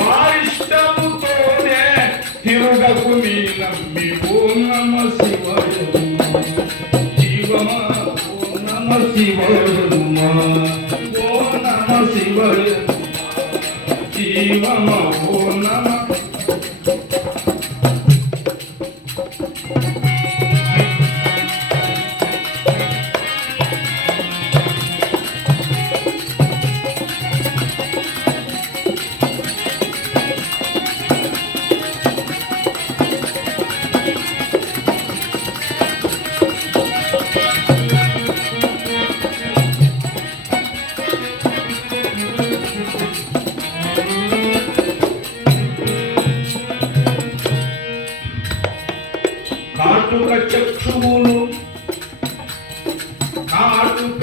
వారిష్టముతోనే తిరుగకుమి నమ్మి ఓ నమ శివాయ జీవమా ఓ నమ నమ జీవమా ఓ నమ కాటుక చక్షువులు కాటుక